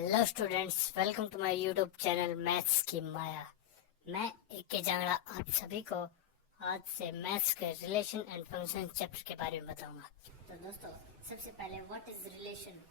Hello students, welcome to my YouTube channel maths की माया। मैं के जांगड़ा आप सभी को आज से मैथ्स के रिलेशन एंड फंक्शन चैप्टर के बारे में बताऊंगा। तो दोस्तों, सबसे पहले व्हाट इज रिलेशन।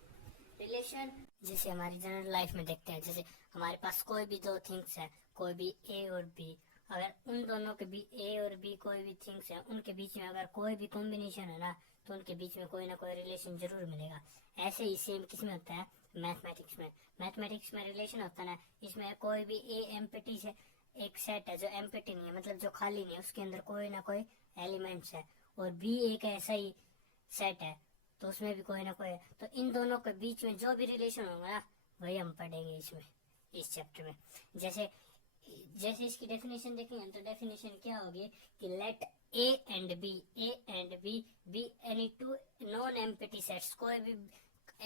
रिलेशन जैसे हमारी जनरल लाइफ में देखते हैं, जैसे हमारे पास कोई भी दो थिंग्स है, कोई भी ए और बी, अगर उन दोनों के भी ए और बी कोई भी थिंग्स है, उनके बीच में अगर कोई भी कॉम्बिनेशन है ना, तो उनके बीच में कोई ना कोई रिलेशन जरूर मिलेगा। ऐसे ही सेम किसमें होता है, मैथमेटिक्स में। मैथमेटिक्स में रिलेशन होता है ना, इसमें कोई भी ए एम्प्टी से एक सेट है जो एम्प्टी नहीं है, मतलब जो खाली नहीं है, उसके अंदर कोई ना कोई एलिमेंट्स है, और बी एक ऐसा ही सेट है तो उसमें भी कोई ना कोई है। तो इन दोनों के बीच में जो भी रिलेशन होगा ना, वही हम पढ़ेंगे इसमें, इस चैप्टर में। जैसे जैसे इसकी डेफिनेशन देखेंगे तो डेफिनेशन क्या होगी कि let A and B be any two non empty sets. कोई भी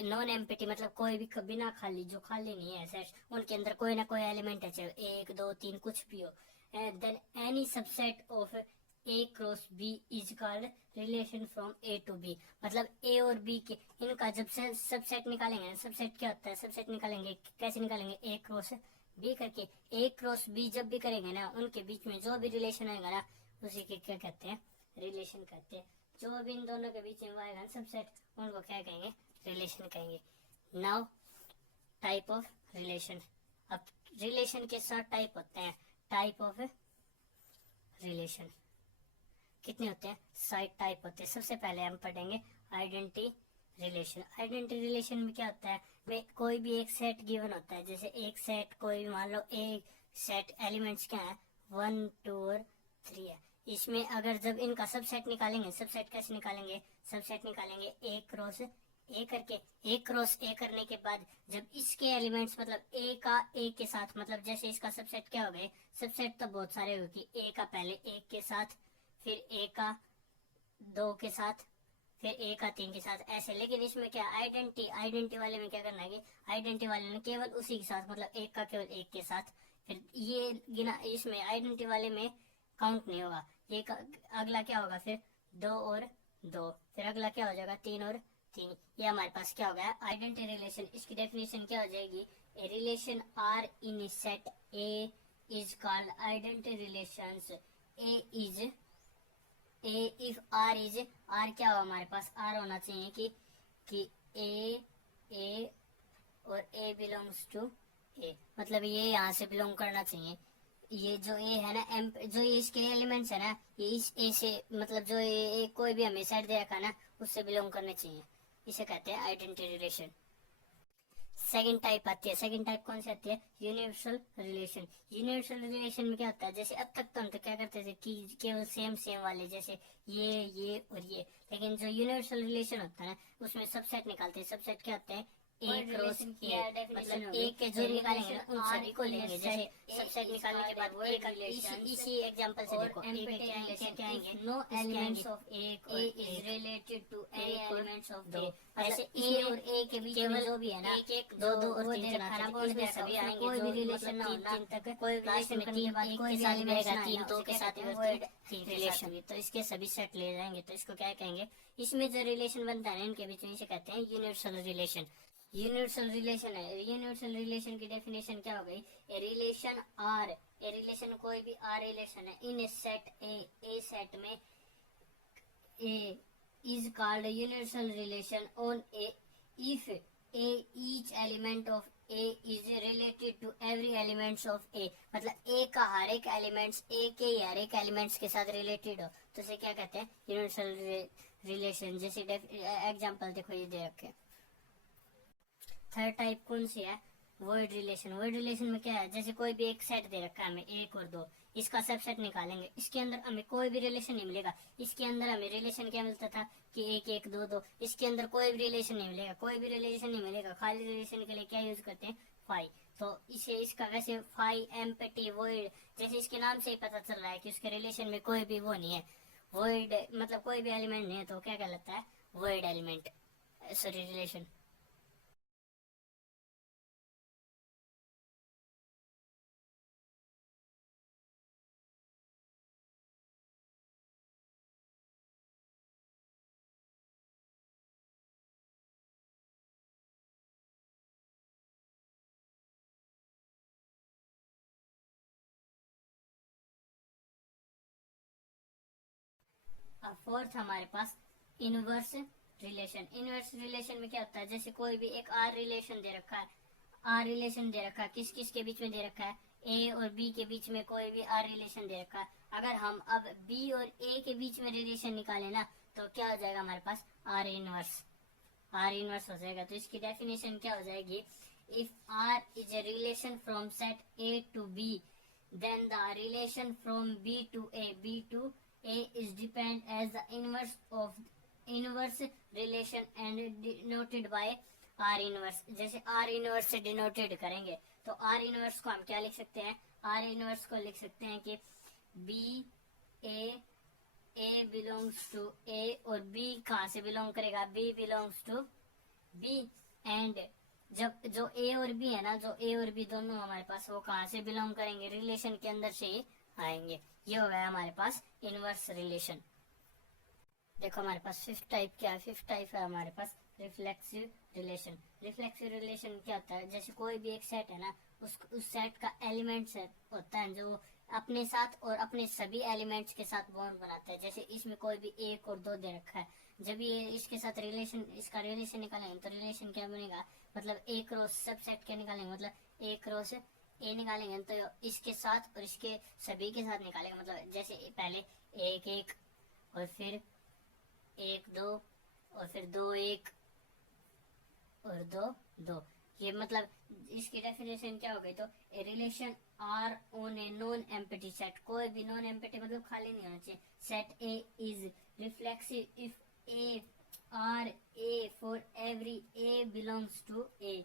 नॉन एम्प्टी मतलब कोई भी बिना खाली, जो खाली नहीं है सेट्स, उनके अंदर कोई ना कोई एलिमेंट है, चाहे एक दो तीन कुछ भी हो। Then any subset of A cross B is called relation from A to B. मतलब ए और बी के इनका जब से सबसेट निकालेंगे, सबसेट क्या होता है, सबसेट निकालेंगे कैसे निकालेंगे, ए क्रॉस बी करके। ए क्रॉस बी जब भी करेंगे ना, उनके बीच में जो भी रिलेशन आएगा ना, उसी के क्या कहते हैं, रिलेशन कहते हैं। जो भी इन दोनों के बीच में आएगा सबसेट, उनको क्या कहेंगे, रिलेशन कहेंगे। Now type of relation. अब रिलेशन के साथ टाइप होते हैं, टाइप ऑफ रिलेशन कितने होते हैं, 7 टाइप होते हैं। सबसे पहले हम पढ़ेंगे आइडेंटिटी रिलेशन। आइडेंटिटी रिलेशन में क्या होता है, वे कोई भी एक सेट गिवन होता है, जैसे एक सेट कोई मान लो एक सेट एलिमेंट्स क्या है, 1 2 और 3 है। इसमें अगर जब इनका सबसेट निकालेंगे, सबसेट कैसे निकालेंगे, सबसेट निकालेंगे ए क्रॉस ए करके। ए क्रॉस ए करने के बाद जब इसके एलिमेंट्स मतलब ए का ए के साथ, मतलब जैसे इसका सबसेट क्या हो गए, सबसेट तो बहुत सारे होगी, ए का पहले एक के साथ, फिर ए का 2 के साथ, फिर ए का 3 के साथ, ऐसे। लेकिन इसमें क्या आइडेंटिटी वाले में क्या करना है, आइडेंटिटी वाले में केवल उसी के साथ, मतलब एक का केवल एक के साथ। फिर ये गिना, इसमें आइडेंटिटी वाले में काउंट नहीं होगा। ये अगला क्या होगा, फिर 2 और 2, फिर अगला क्या हो जाएगा, 3 और 3। ये हमारे पास क्या हो गया, आइडेंटिटी रिलेशन। इसकी डेफिनेशन क्या हो जाएगी, a relation R in set A is called identity relations. A is A if R is, R क्या हो हमारे पास, आर होना चाहिए कि ए और ए बिलोंग्स टू ए, मतलब ये यहाँ से बिलोंग करना चाहिए। ये जो ए है ना, एम जो ये इसके एलिमेंट्स है ना, ये इस ए से, मतलब जो ए कोई भी हमें सेट दे रखा ना, उससे बिलोंग करने चाहिए। इसे कहते हैं आइडेंटिटी रिलेशन। सेकंड टाइप आती है, सेकंड टाइप कौन सी आती है, यूनिवर्सल रिलेशन। यूनिवर्सल रिलेशन में क्या होता है, जैसे अब तक तो हम तो क्या करते थे कि केवल सेम सेम वाले, जैसे ये और ये। लेकिन जो यूनिवर्सल रिलेशन होता है ना, उसमें सबसेट निकालते हैं। सबसेट क्या होते हैं, ए क्रॉस ए, मतलब ए के जो निकालेंगे ना, उन सभी को लेंगे। जैसे सबसेट निकालने के बाद ए का इसी एग्जांपल से देखो, ए के क्या आएंगे, no elements of A is related to any elements of दो। ऐसे ए और ए के बीच में जो भी है ना, एक दो दो और तीन इसमें सभी आएंगे। कोई भी रिलेशन ना होना, तक कोई रिलेशन में तीन कोई भी एलिमेंट ना, तीन दो के साथ तीन रिलेशन, तो इसके सभी सेट ले जाएंगे। तो इसको क्या कहेंगे, इसमें जो रिलेशन बनता है ना इनके बीच में, इसे कहते हैं यूनिवर्सल रिलेशन। यूनिवर्सल रिलेशन है, यूनिवर्सल रिलेशन की डेफिनेशन क्या हो गई, ए रिलेशन आर, ए रिलेशन कोई भी आर रिलेशन है इन ए सेट ए सेट में ए is called a universal relation on a if a each element of a is related to every elements of a। मतलब a का हर एक एलिमेंट्स a के हर एक elements के साथ रिलेटेड हो, तो इसे क्या कहते हैं, यूनिवर्सल रिलेशन। जैसे एग्जांपल देखो, ये दे रखे। थर्ड टाइप कौन सी है, वर्ड रिलेशन। वर्ड रिलेशन में क्या है, जैसे कोई भी एक सेट दे रखा है हमें, 1 और 2, इसका सबसेट निकालेंगे, इसके अंदर हमें कोई भी रिलेशन नहीं मिलेगा। इसके अंदर हमें रिलेशन क्या मिलता था कि 1 1 2 2, इसके अंदर कोई भी रिलेशन नहीं मिलेगा, कोई भी रिलेशन नहीं मिलेगा। खाली रिलेशन के लिए क्या यूज करते हैं, फाई। तो इसे इसका वैसे फाई एम्प्टी वॉइड, जैसे इसके नाम से ही पता चल रहा है कि उसके रिलेशन में कोई भी वो नहीं है, वॉइड मतलब कोई भी एलिमेंट नहीं है, तो क्या कहलाता है, वॉइड एलिमेंट, सॉरी रिलेशन। अब फोर्थ हमारे पास इनवर्स रिलेशन। इनवर्स रिलेशन में क्या होता है, जैसे कोई भी एक आर रिलेशन दे रखा है, आर रिलेशन दे रखा है, किस किस के बीच में दे रखा है, ए और बी के बीच में कोई भी आर रिलेशन दे रखा है। अगर हम अब बी और ए के बीच में रिलेशन निकालें ना, तो क्या हो जाएगा हमारे पास, आर इनवर्स, आर इनवर्स हो जाएगा। तो इसकी डेफिनेशन क्या हो जाएगी, if R is a relation from set A to B, then the relation from B to A is depend as the inverse of inverse relation and denoted by R inverse। जैसे R inverse से denoted करेंगे तो R inverse को हम क्या लिख सकते हैं, R inverse को लिख सकते हैं कि B A belongs to A, और B कहाँ से बिलोंग करेगा, B belongs to B, and जब जो ए और बी है ना, जो ए और बी दोनों हमारे पास, वो कहाँ से बिलोंग करेंगे, रिलेशन के अंदर से ही आएंगे। ये हो गया हमारे पास इनवर्स रिलेशन। देखो हमारे पास फिफ्थ टाइप क्या है, फिफ्थ टाइप है हमारे पास रिफ्लेक्सिव रिलेशन। रिफ्लेक्सिव रिलेशन क्या होता है, जैसे कोई भी एक सेट है ना, उस सेट का एलिमेंट्स होता है जो अपने साथ और अपने सभी एलिमेंट्स के साथ बॉन्ड बनाता है। जैसे इसमें कोई भी एक और दो दे रखा है, जब ये इसके साथ रिलेशन, इसका रिलेशन निकालेंगे तो रिलेशन क्या बनेगा, मतलब एक रो सब सेट के निकालेंगे, मतलब एक रो से ए निकालेंगे तो इसके साथ और इसके सभी के साथ निकालेंगे। मतलब जैसे पहले एक एक और फिर एक दो और फिर दो एक और दो दो, ये मतलब इसकी डेफिनेशन क्या हो गई, तो a relation R on a non empty set, कोई भी नॉन एम्प्टी मतलब खाली नहीं होना चाहिए, set A is reflexive if A R A for every A belongs to A,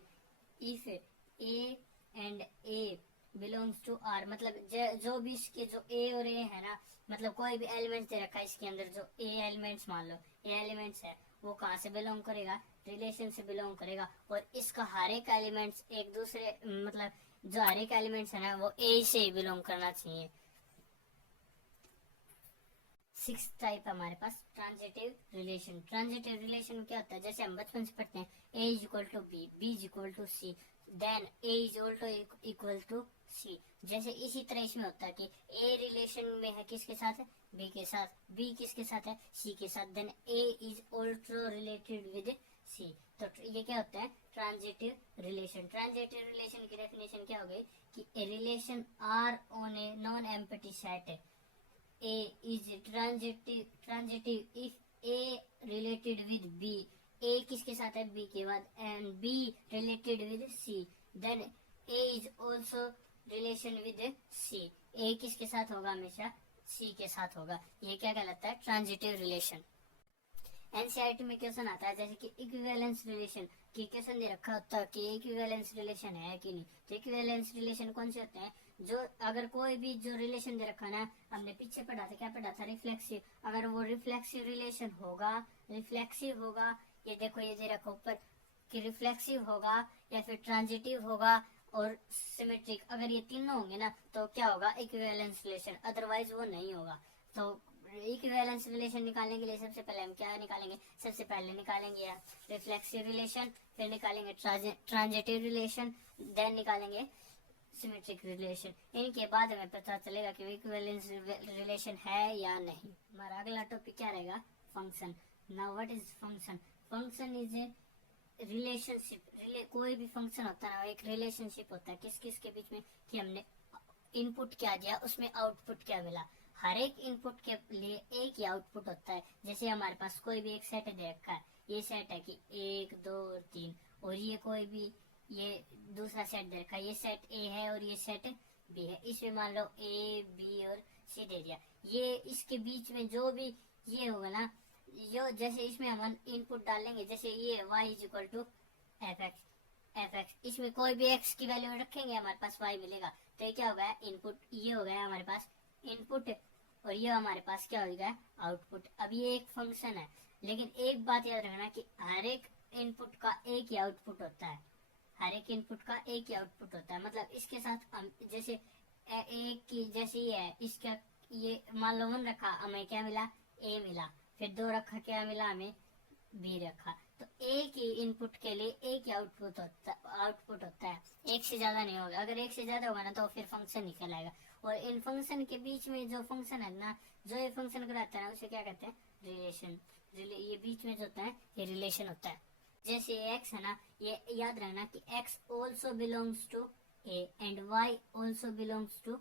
if A and A belongs to R, मतलब जो भी इसके जो ए और ए है ना, मतलब कोई भी एलिमेंट्स दे रखा है इसके अंदर, जो ए एलिमेंट्स मान लो, ए एलिमेंट्स है, वो कहाँ से बिलोंग करेगा, रिलेशन से बिलोंग करेगा, और इसका हर एक एलिमेंट्स एक दूसरे, मतलब जो हर एक एलिमेंट्स है ना, वो ए से ही बिलोंग करना चाहिए। सिक्स टाइप हमारे पास ट्रांजिटिव रिलेशन। ट्रांजिटिव रिलेशन क्या होता है, जैसे हम बचपन से पढ़ते हैं, A is equal to B, B is equal to C, then A is equal to C. जैसे इसी तरह इसमें होता है कि ए रिलेशन में है किसके साथ है, बी के साथ, बी किसके साथ है, सी के साथ, then A is also related with C. तो ये क्या होता है, ट्रांजिटिव रिलेशन। ट्रांजिटिव रिलेशन की डेफिनेशन क्या हो गई कि a relation R on a non empty set, A is transitive if A related with B, A किसके साथ है, B के बाद, and B related with C, then A is also relation with C, A किसके साथ होगा, हमेशा C के साथ होगा। ये क्या कहलाता है, ट्रांजिटिव रिलेशन। एनसीईआरटी में क्वेश्चन आता है जैसे कि इक्विवेलेंस रिलेशन की क्वेश्चन दे रखा होता है कि इक्विवेलेंस रिलेशन है कि नहीं। तो इक्विवेलेंस रिलेशन कौन से होते हैं, जो अगर कोई भी जो रिलेशन दे रखा ना, हमने पीछे पढ़ा था, क्या पढ़ा था, रिफ्लेक्सिव, अगर वो रिफ्लेक्सिव रिलेशन होगा, रिफ्लेक्सिव होगा, ये देखो ये दे रखा ऊपर कि रिफ्लेक्सिव होगा या फिर ट्रांजिटिव होगा और सिमेट्रिक, अगर ये तीनों होंगे ना तो क्या होगा, इक्विवेलेंस रिलेशन, अदरवाइज वो नहीं होगा। तो इक्विवेलेंस रिलेशन निकालने के लिए सबसे पहले हम क्या निकालेंगे, सबसे पहले निकालेंगे रिफ्लेक्सिव रिलेशन, फिर निकालेंगे ट्रांजिटिव रिलेशन, देन निकालेंगे सिमेट्रिक रिलेशन। इनके बाद हमें पता चलेगा कि इक्विवेलेंस रिलेशन है या नहीं। हमारा अगला टॉपिक क्या रहेगा, function. Now what is function, function is a relationship. कोई भी फंक्शन होता है ना, एक रिलेशनशिप होता है किस किस के बीच में, कि हमने इनपुट क्या दिया, उसमें आउटपुट क्या मिला। हर एक इनपुट के लिए एक ही आउटपुट होता है। जैसे हमारे पास कोई भी एक सेट दे रखा है, ये सेट है कि 1 2 और 3, और ये कोई भी ये दूसरा सेट दे रखा है, ये सेट ए है और ये सेट बी है, इसमें मान लो ए बी और सी दे दिया। ये इसके बीच में जो भी ये होगा ना, जो जैसे इसमें हम इनपुट डालेंगे, जैसे ये y is equal to f x, इसमें कोई भी x की वैल्यू रखेंगे हमारे पास y मिलेगा। तो ये क्या हो गया, इनपुट, ये हो गया हमारे पास इनपुट, और ये हमारे पास क्या हो गया, आउटपुट। अब ये एक फंक्शन है, लेकिन एक बात याद रखना कि हर एक इनपुट का एक ही आउटपुट होता है, हर एक इनपुट का एक ही आउटपुट होता है। मतलब इसके साथ हम जैसे एक की जैसे ये है, इसका ये मान लो 1 रखा, हमें क्या मिला, ए मिला, फिर 2 रखा, क्या मिला, हमें बी रखा। तो एक ही इनपुट के लिए एक ही आउटपुट होता है, एक से ज्यादा नहीं होगा। अगर एक से ज्यादा होगा ना तो फिर फंक्शन निकल आएगा। और इन फंक्शन के बीच में जो फंक्शन है ना, जो ये फंक्शन कराता है ना, उसे क्या कहते हैं, रिलेशन, ये बीच में जो होता है ये रिलेशन होता है। जैसे x है ना, ये याद रखना कि x also belongs to a and y also belongs to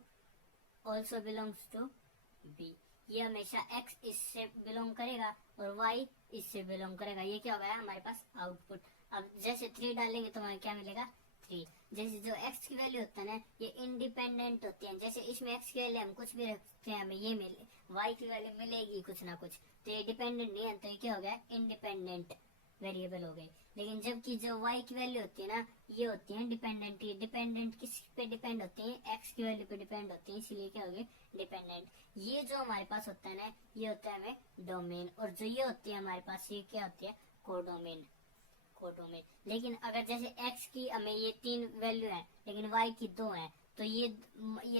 b। ये हमेशा x इससे बिलोंग करेगा और y इससे बिलोंग करेगा। ये क्या हो गया हमारे पास आउटपुट। अब जैसे 3 डालेंगे तो हमें क्या मिलेगा 3। जैसे जो x की वैल्यू होता है ना ये इंडिपेंडेंट होती है। जैसे इसमें x की वैल्यू हम कुछ भी रखते हैं हमें ये मिले, y की वैल्यू मिलेगी कुछ ना कुछ, तो ये डिपेंडेंट नहीं है, तो ये क्या हो गया इंडिपेंडेंट वेरिएबल हो गई। लेकिन जबकि जो y की वैल्यू होती है ना ये होती है डिपेंडेंट। ये डिपेंडेंट किस पे डिपेंड होती है, x की वैल्यू पे डिपेंड होती है, इसीलिए क्या हो गई डिपेंडेंट। ये जो हमारे पास होता है ना ये होता है हमें डोमेन, और जो ये होती है हमारे पास ये क्या होती है कोडोमेन। लेकिन अगर जैसे x की हमें ये 3 वैल्यू है लेकिन y की 2 है, तो ये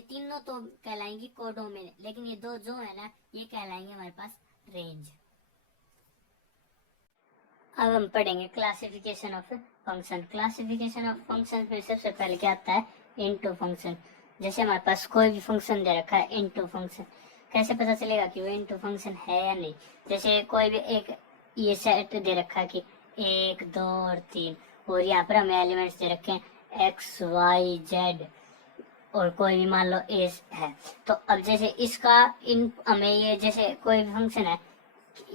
तीनों तो कहलाएंगी कोडोमेन, लेकिन ये 2 जो है ना ये कहलाएंगे हमारे पास रेंज। अब हम पढ़ेंगे classification of function. Classification of function में सबसे पहले क्या आता है इनटू फंक्शन। जैसे हमारे पास कोई भी फंक्शन दे रखा है इनटू फंक्शन, कैसे पता चलेगा कि वो इनटू फंक्शन है या नहीं। जैसे कोई भी एक ये सेट दे रखा है कि 1 2 और 3, और यहाँ पर हमें एलिमेंट्स दे रखे हैं x y z, और कोई भी मान लो a है। तो अब जैसे इसका इन हमें ये जैसे कोई भी फंक्शन है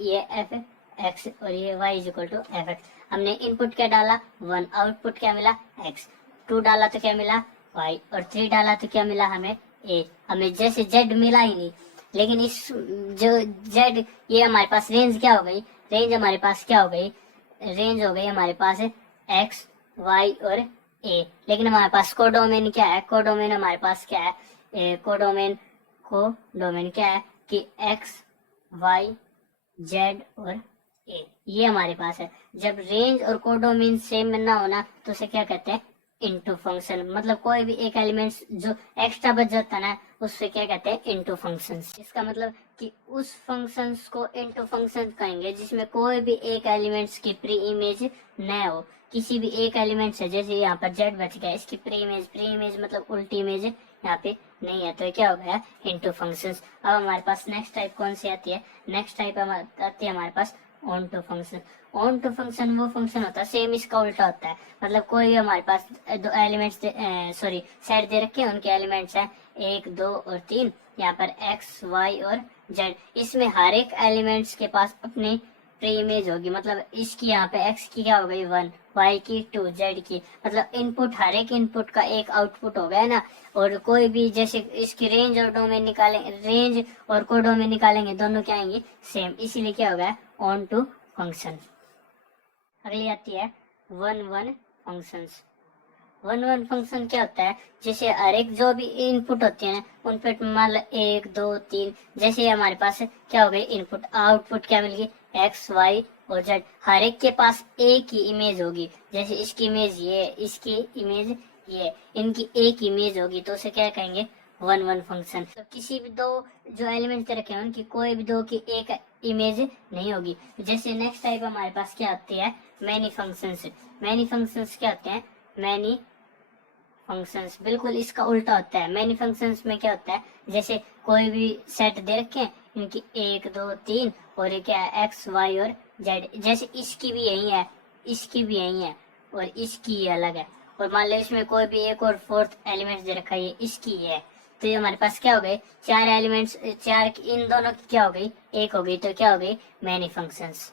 ये f x और ये y is equal to f x, हमने इनपुट क्या डाला 1, आउटपुट क्या मिला x, 2 डाला तो क्या मिला y, और 3 डाला तो क्या मिला हमें a। हमें जैसे z मिला ही नहीं, लेकिन इस जो z ये हमारे पास रेंज क्या हो गई, रेंज हमारे पास क्या हो गई, रेंज हो गई हमारे पास x y और a। लेकिन हमारे पास कोडोमेन क्या है, कोडोमेन हमारे पास क्या है, कोडोमेन क्या है कि x y z और ए, ये हमारे पास है। जब रेंज और कोडोमेन सेम ना होना तो उसे क्या कहते हैं इनटू फंक्शन। मतलब कोई भी एक एलिमेंट जो एक्स्ट्रा बच जाता है ना उससे क्या कहते हैं इनटू फंक्शंस। इसका मतलब कि उस फंक्शंस को इनटू फंक्शन कहेंगे जिसमें कोई भी एक एलिमेंट्स की प्री इमेज न हो। किसी भी एक एलिमेंट है, जैसे यहाँ पर जेड बच गया, इसकी प्री इमेज मतलब उल्टी इमेज यहाँ पे नहीं है, तो क्या हो गया इनटू फंक्शंस। अब हमारे पास नेक्स्ट टाइप कौन सी आती है, नेक्स्ट टाइप आती है हमारे पास onto function. Onto function वो फंक्शन होता है सेम इसका उल्टा होता है। मतलब कोई भी हमारे पास दो एलिमेंट्स सेट दे रखे हैं, उनके एलिमेंट्स हैं 1 2 और 3, यहाँ पर x y और z। इसमें हर एक एलिमेंट्स के पास अपनी प्री इमेज होगी। मतलब इसकी यहाँ पे x की क्या हो गई 1, y की 2, z की, मतलब इनपुट हर एक इनपुट का एक आउटपुट हो गया ना। और कोई भी जैसे इसकी रेंज और डोमेन निकालेंगे, रेंज और कोडोमेन निकालेंगे, दोनों क्या आएंगे सेम, इसीलिए क्या होगा ऑन टू फंक्शन। अगली आती है one one functions. One one function क्या होता है, जैसे हर एक जो भी इनपुट होती है ना उन पे मान लो 1 2 3, जैसे हमारे पास क्या हो गई इनपुट, आउटपुट क्या मिल गई एक्स वाई और जेड। हर एक के पास एक ही इमेज होगी, जैसे इसकी इमेज ये, इसकी इमेज ये, इनकी एक इमेज होगी, तो उसे क्या कहेंगे वन वन फंक्शन। तो किसी भी दो जो एलिमेंट रखे हैं उनकी कोई भी दो की एक इमेज नहीं होगी। जैसे नेक्स्ट टाइप हमारे पास क्या होती है मैनी फंक्शंस। मैनी फंक्शंस क्या होते हैं, मैनी फंक्शंस बिल्कुल इसका उल्टा होता है। मैनी फंक्शंस में क्या होता है, जैसे कोई भी सेट दे रखे हैं, इनकी 1 2 3 और ये क्या है एक्स वाई और जेड। जैसे इसकी भी यही है, इसकी भी यही है और इसकी ये अलग है, और मान लो इसमें कोई भी एक और फोर्थ एलिमेंट दे रखा है, इसकी है, तो ये हमारे पास क्या हो गए 4 एलिमेंट्स, 4 इन दोनों की क्या हो गई एक हो गई, तो क्या हो गई मैनी फंक्शंस।